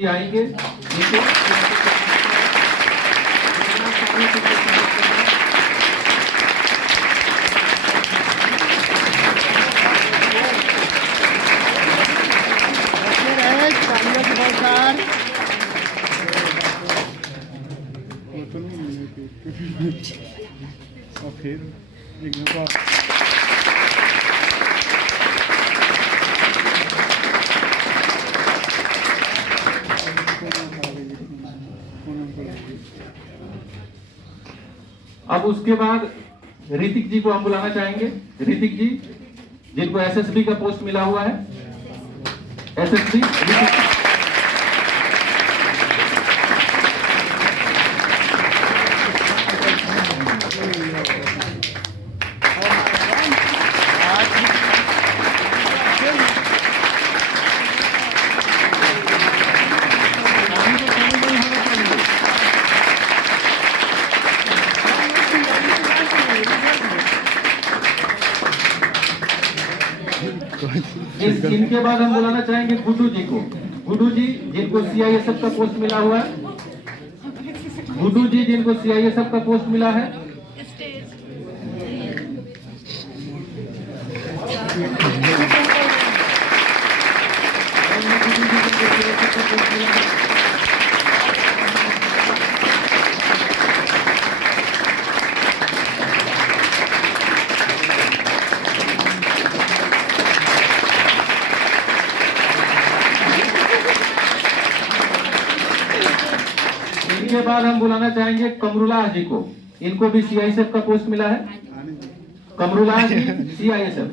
आएंगे नीचे। और फिर एक दफा अब उसके बाद ऋतिक जी को हम बुलाना चाहेंगे। ऋतिक जी जिनको एसएसबी का पोस्ट मिला हुआ है, एसएसबी इनके बाद हम बुलाना चाहेंगे गुड्डू जी को। गुड्डू जी जिनको सीआईएसएफ का पोस्ट मिला हुआ है, गुड्डू जी जिनको सीआईएसएफ का पोस्ट मिला है। इनके बाद हम बुलाना चाहेंगे कमरुल्लाह जी को। इनको भी सीआईएसएफ का पोस्ट मिला है। कमरुल्लाह जी सीआईएसएफ।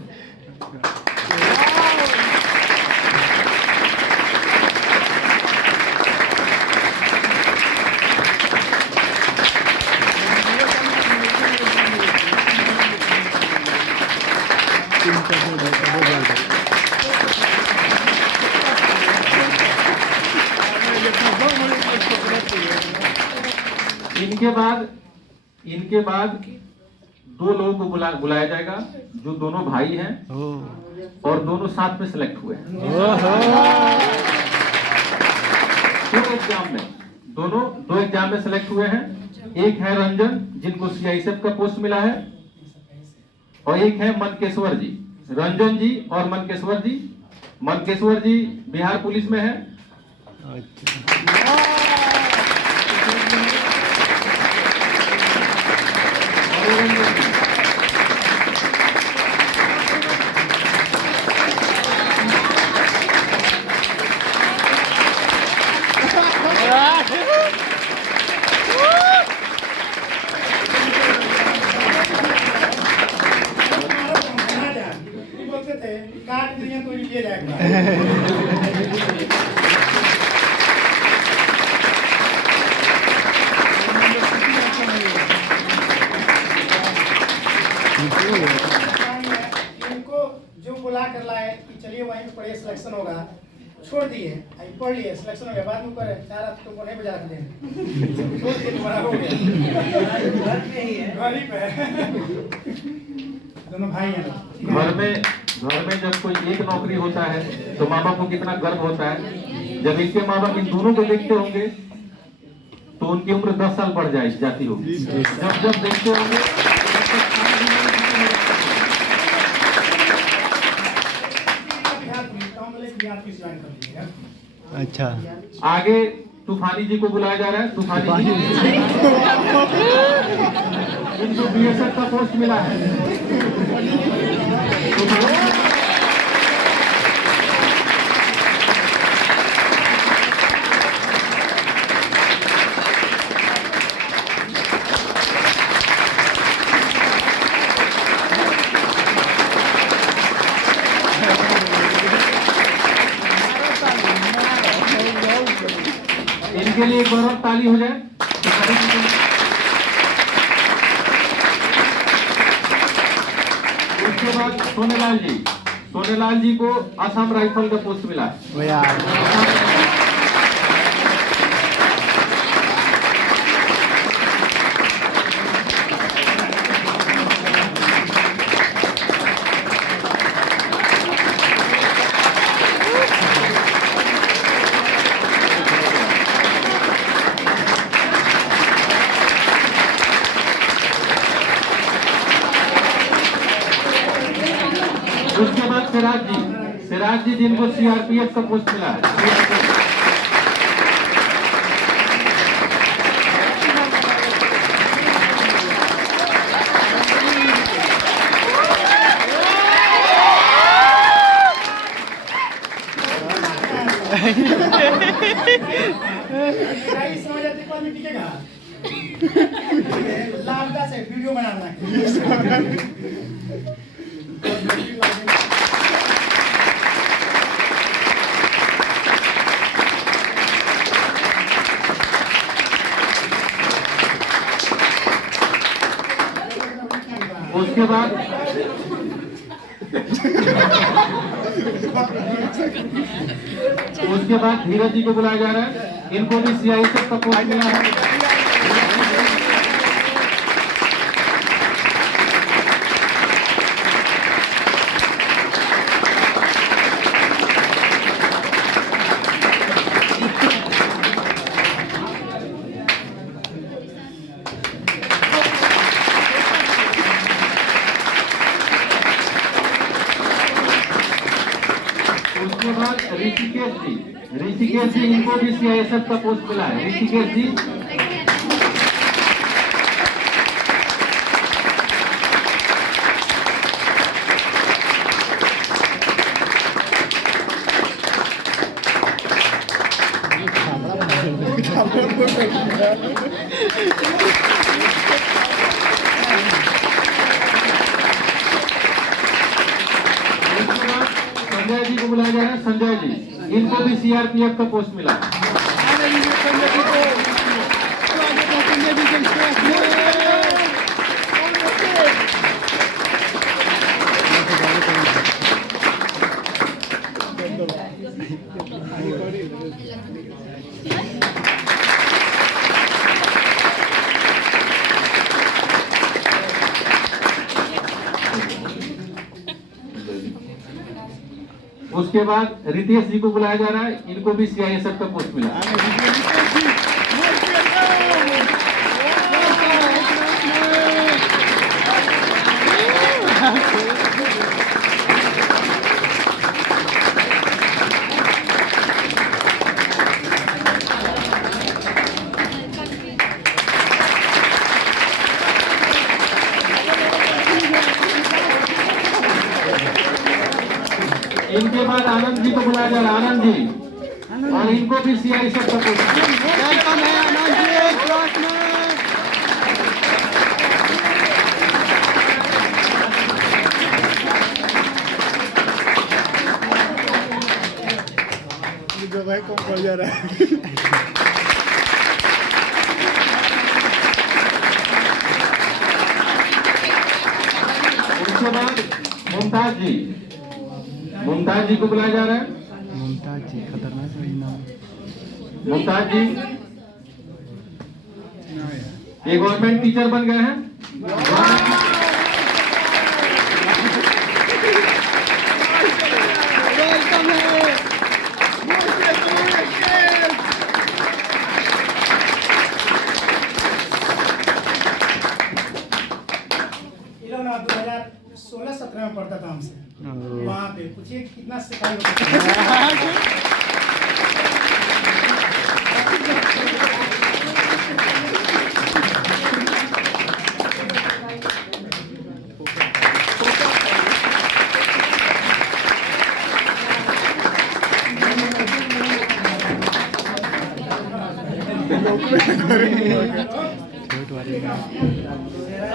इनके बाद दो लोगों को बुलाया जाएगा जो दोनों भाई हैं और दोनों साथ में सिलेक्ट हुए हैं। दो एग्जाम में सिलेक्ट हुए हैं। एक है रंजन जिनको सीआईएसएफ का पोस्ट मिला है और एक है मनकेश्वर जी। रंजन जी और मनकेश्वर जी। मनकेश्वर जी बिहार पुलिस में है। इनको जो बुला कर लाए कि चलिए वहीं पे पढ़िए, सिलेक्शन होगा, छोड़ दिए, पढ़ लिए, सिलेक्शन हो गया, बाद में ऊपर चार हाथ तो नहीं बजा के देंगे, छोड़ दिए, तुम्हारा हो गया, घर ही पे है। दोनों भाई हैं। घर में जब कोई एक नौकरी होता है तो माँ बाप को कितना गर्व होता है। जब इनके माँ बाप इन दोनों को देखते होंगे तो उनकी उम्र 10 साल बढ़ जाती होगी। जब देखते होंगे अच्छा, आगे तूफानी जी को बुलाया जा रहा है। तूफानी जी इनको बीएसएफ का पोस्ट मिला है। इनके लिए एक बार और ताली हो जाए। उसके बाद सोनेलाल जी को असम राइफल का पोस्ट मिला है। जी जिनको सीआरपीएफ का पोस्ट मिला है। समझ आते कौन भी टिकेगा लाभदा से वीडियो बनाना उसके बाद धीरज जी को बुलाया जा रहा है, इनको भी सीआईएसएफ का पोस्ट मिला है। उसके बाद ऋषिकेश जी इनको भी सीआईएसएफ का पोस्ट मिला है। ऋषिकेश जी संजय जी को बुलाया जा रहा है। संजय जी इनको भी सीआरपीएफ का पोस्ट मिला है। उसके बाद रितेश जी को बुलाया जा रहा है, इनको भी सीआईएसएफ का पोस्ट मिला है। इनके बाद आनंद जी को बुलाया जा रहा है। आनंद जी और इनको भी सीआईएसएफ का पोस्ट भाई कौन पड़ जा रहा है। उसके बाद मुमताज जी को बुलाया जा रहा है। मुमताज जी खतरनाक नाम। मुमताज जी ये गवर्नमेंट टीचर बन गए हैं। इन्होंने 2016-17 में पढ़ता था हमसे वहाँ पे, पूछिए कितना सिखाई होता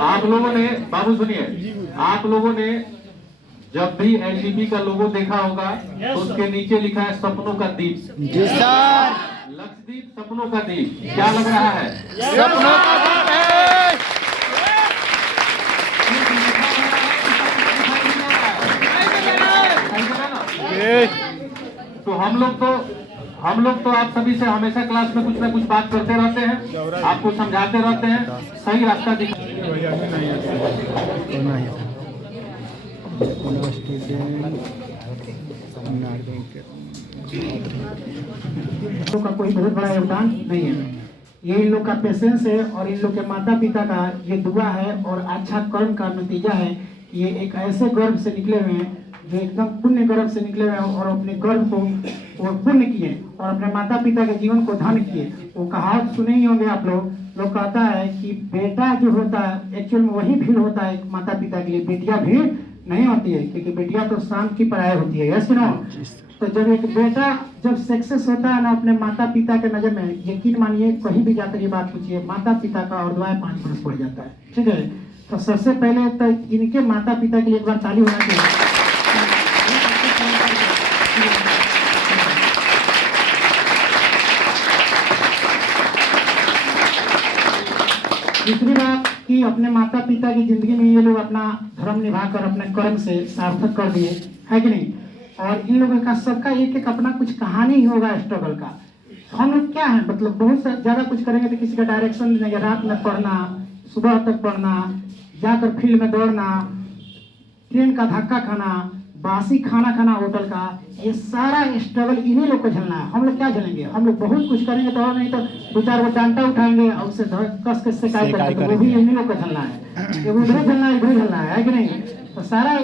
आप लोगों ने, बाबू सुनिए, आप लोगों ने जब भी एलजीबी का लोगो देखा होगा तो उसके नीचे लिखा है सपनों का दीप। जी सर। लक्षद्वीप सपनों का दीप, क्या लग रहा है? सपनों का दीप है। तो हम लोग तो आप सभी से हमेशा क्लास में कुछ ना कुछ बात करते रहते हैं, आपको समझाते रहते हैं, सही रास्ता का कोई बहुत बड़ा योगदान नहीं है। ये इन लोग का पेशेंस है और इन लोग के माता पिता का ये दुआ है और अच्छा कर्म का नतीजा है। ये एक ऐसे गर्भ से निकले हुए हैं जो एकदम पुण्य गर्भ से निकले हुए हैं और अपने गर्भ को वो पुण्य किए और अपने माता पिता के जीवन को धन्य किए। वो कहावत सुने ही होंगे आप लोग कहता है कि बेटा जो होता है एक्चुअल में वही भीड़ होता है माता पिता के लिए, बेटियां भीड़ नहीं होती है, क्योंकि बेटियां तो शाम की पढ़ाई होती है। Yes no? तो जब एक बेटा जब सक्सेस होता है ना अपने माता पिता के नजर में, यकीन मानिए कहीं भी जाकर ये बात पूछिए, माता पिता का और दुआएं 5 बरस बढ़ जाता है। ठीक है, तो सबसे पहले तो इनके माता पिता के लिए एक बार ताली होना चाहिए। दूसरी बात कि अपने माता पिता की जिंदगी में ये लोग अपना धर्म निभाकर अपने कर्म से सार्थक कर दिए, है कि नहीं? और इन लोगों का सबका एक एक अपना कुछ कहानी ही होगा स्ट्रगल का। हम लोग क्या है, मतलब बहुत ज्यादा कुछ करेंगे तो किसी का डायरेक्शन देंगे, रात में पढ़ना, सुबह तक पढ़ना, जाकर फील्ड में दौड़ना, ट्रेन का धक्का खाना, बासी खाना खाना होटल का, ये सारा स्ट्रगल इन्हीं लोग को झेलना है। हम लोग क्या झेलेंगे? हम लोग बहुत कुछ करेंगे तो और नहीं तो 2-4 वो डांटा उठाएंगे और उसे कस के शिकायत करेंगे, वो भी इन्हीं लोग को झेलना है। ये उधर झेलना है, इधर झेलना है कि नहीं? तो सारा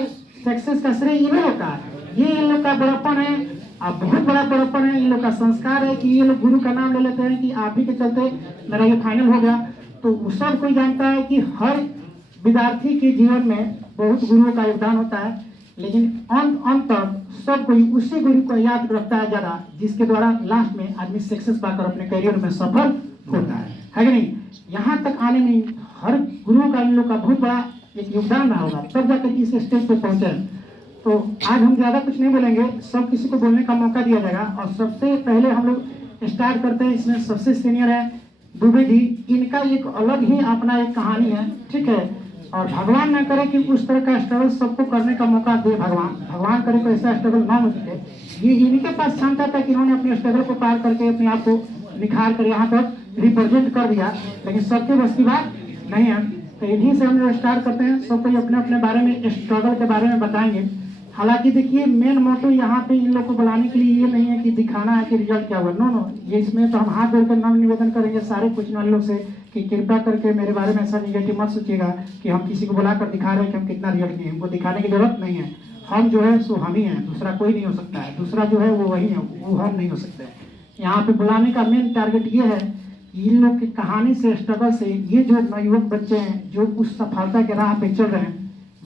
सक्सेस का श्रेय इन्हीं लोग का है। ये इन लोग का बड़प्पन है, अब बहुत बड़ा बड़प्पन है, इन लोग का संस्कार है कि ये लोग गुरु का नाम ले लेते हैं कि आप ही के चलते मेरा ये फाइनल हो गया। तो सब कोई जानता है कि हर विद्यार्थी के जीवन में बहुत गुरुओं का योगदान होता है, लेकिन अंत तक सब कोई उसी गुरु को याद रखता है ज्यादा, जिसके द्वारा लास्ट में आदमी सक्सेस पाकर अपने करियर में सफल होता है कि नहीं? यहाँ तक आने में हर गुरु का इन लोग का बहुत बड़ा एक योगदान रहा होगा, तब जाकर इस स्टेज पे पहुंचे। तो आज हम ज्यादा कुछ नहीं बोलेंगे, सब किसी को बोलने का मौका दिया जाएगा। और सबसे पहले हम लोग स्टार्ट करते हैं, इसमें सबसे सीनियर है दुबे जी। इनका एक अलग ही अपना एक कहानी है, ठीक है? और भगवान ना करे कि उस तरह का स्ट्रगल सबको करने का मौका दे, भगवान करे तो ऐसा स्ट्रगल ना हो सके। ये इनके पास क्षमता था कि इन्होंने अपने स्ट्रगल को पार करके अपने आप को निखार कर यहाँ तक रिप्रेजेंट कर दिया, लेकिन सबके बस की बात नहीं है। तो इन्हीं से हम लोग स्टार्ट करते हैं, सब कोई अपने अपने बारे में स्ट्रगल के बारे में बताएंगे। हालांकि देखिए मेन मोटो यहाँ पे इन लोग को बुलाने के लिए ये नहीं है कि दिखाना है कि रिजल्ट क्या हुआ, नो, ये इसमें तो हम हाथ जोड़कर नाम निवेदन करेंगे सारे पूछने वाले लोग से कि कृपया करके मेरे बारे में ऐसा निगेटिव मत सोचिएगा कि हम किसी को बुलाकर दिखा रहे हैं कि हम कितना रिजल्ट किए। हमको दिखाने की जरूरत नहीं है, हम जो है सो हम ही हैं, दूसरा कोई नहीं हो सकता है, दूसरा जो है वो वही है, वो हम नहीं हो सकते। यहाँ पे बुलाने का मेन टारगेट ये है कि इन लोग की कहानी से, स्ट्रगल से, ये जो नवयुवक बच्चे हैं जो उस सफलता के राह पे चल रहे हैं,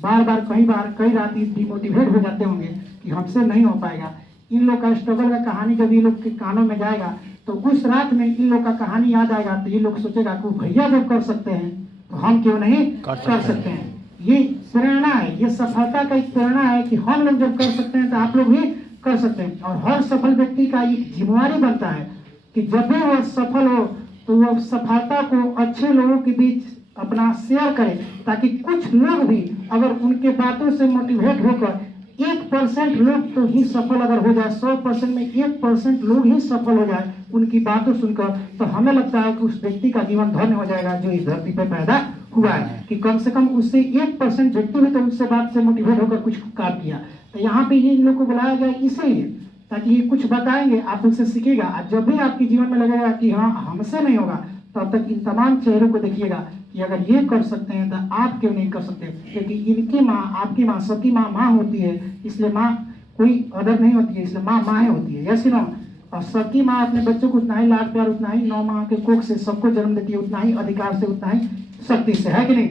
कई रात डिमोटिवेट हो जाते होंगे कि हमसे नहीं हो पाएगा। इन लोग का स्ट्रगल का कहानी जब ये लोग के कानों में जाएगा तो उस रात में इन लोग का कहानी याद आएगा, तो ये लोग सोचेगा कि भैया जब कर सकते हैं तो हम क्यों नहीं कर सकते हैं। ये प्रेरणा है, ये सफलता का एक प्रेरणा है कि हम लोग जब कर सकते हैं तो आप लोग भी कर सकते हैं। और हर सफल व्यक्ति का एक जिम्मेवारी बनता है कि जब भी वो सफल हो तो वो सफलता को अच्छे लोगों के बीच अपना शेयर करें, ताकि कुछ लोग भी अगर उनके बातों से मोटिवेट होकर 1% लोग तो ही सफल अगर हो जाए, 100% में 1% लोग ही सफल हो जाए उनकी बातों सुनकर, तो हमें लगता है कि उस व्यक्ति का जीवन धन्य हो जाएगा जो इस धरती पर पैदा हुआ है। कि कम से कम उससे 1% व्यक्ति भी तो उससे बात से मोटिवेट होकर कुछ काम किया। तो यहाँ पे ये इन लोग को बुलाया गया इसलिए ताकि ये कुछ बताएंगे, आप उनसे सीखिएगा। जब भी आपके जीवन में लगेगा कि हाँ हमसे नहीं होगा, तब तक इन तमाम चेहरों को देखिएगा कि अगर ये कर सकते हैं तो आप क्यों नहीं कर सकते। क्योंकि इनकी माँ, आपकी माँ, सबकी माँ होती है, इसलिए माँ कोई अदर नहीं होती है, इसलिए माँ होती है। Yes no? और सबकी माँ अपने बच्चों को उतना ही लाड प्यार, उतना ही 9 माह के कोख से सबको जन्म देती है, उतना ही अधिकार से, उतना ही शक्ति से, है कि नहीं?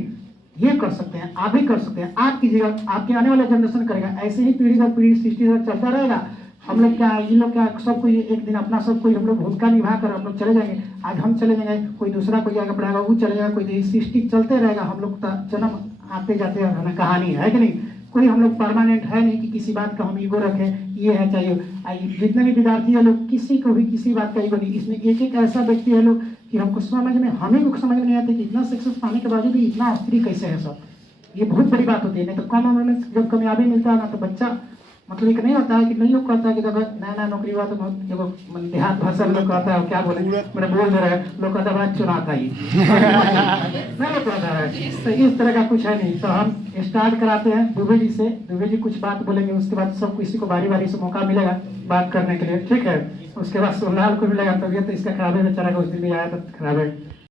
ये कर सकते हैं, आप भी कर सकते हैं। आपकी जगह आपके आने वाला जनरेशन करेगा। ऐसे ही पीढ़ी दर पीढ़ी, सृष्टि दर चलता रहेगा। हम लोग क्या, इन लोग क्या, सब कोई एक दिन अपना सब कोई हम लोग भूमिका निभा कर हम लोग चले जाएंगे। आज हम चले जाएंगे, कोई दूसरा कोई आगे बढ़ाएगा, वो चले जाएगा, कोई सृष्टि चलते रहेगा। हम लोग जन्म आते जाते रहना कहानी है कि नहीं? कोई हम लोग परमानेंट है नहीं कि किसी बात का हम ईगो रखें, ये है चाहिए। जितने भी विद्यार्थी है लोग, किसी को भी किसी बात का ईगो नहीं। इसमें एक ऐसा व्यक्ति है लोग कि हमको समझ में, हमें को समझ में नहीं आता कि इतना सक्सेस पाने के बावजूद भी इतना अस्थिर कैसे है सब। ये बहुत बड़ी बात होती है। नहीं तो कम उम्र में जब कामयाबी मिलता है ना, तो बच्चा मतलब एक नहीं होता है कि नहीं, लोग कहता है कि जब नया नौकरी हुआ तो देहात भाषा में लोग कहता है, क्या बोले, मैंने बोल दे रहे हैं, लोग कहता है बड़ा चुनाता ही नहीं लोग कहता है। तो इस तरह का कुछ है नहीं। तो हम स्टार्ट कराते हैं दुबे जी से। दुबे जी कुछ बात बोलेंगे, उसके बाद सब किसी को बारी बारी से मौका मिलेगा बात करने के लिए, ठीक है? उसके बाद सोमलाल को मिलेगा। तबियत तो इसका खराब है बेचारा का, उस दिन भी आया तो खराब है।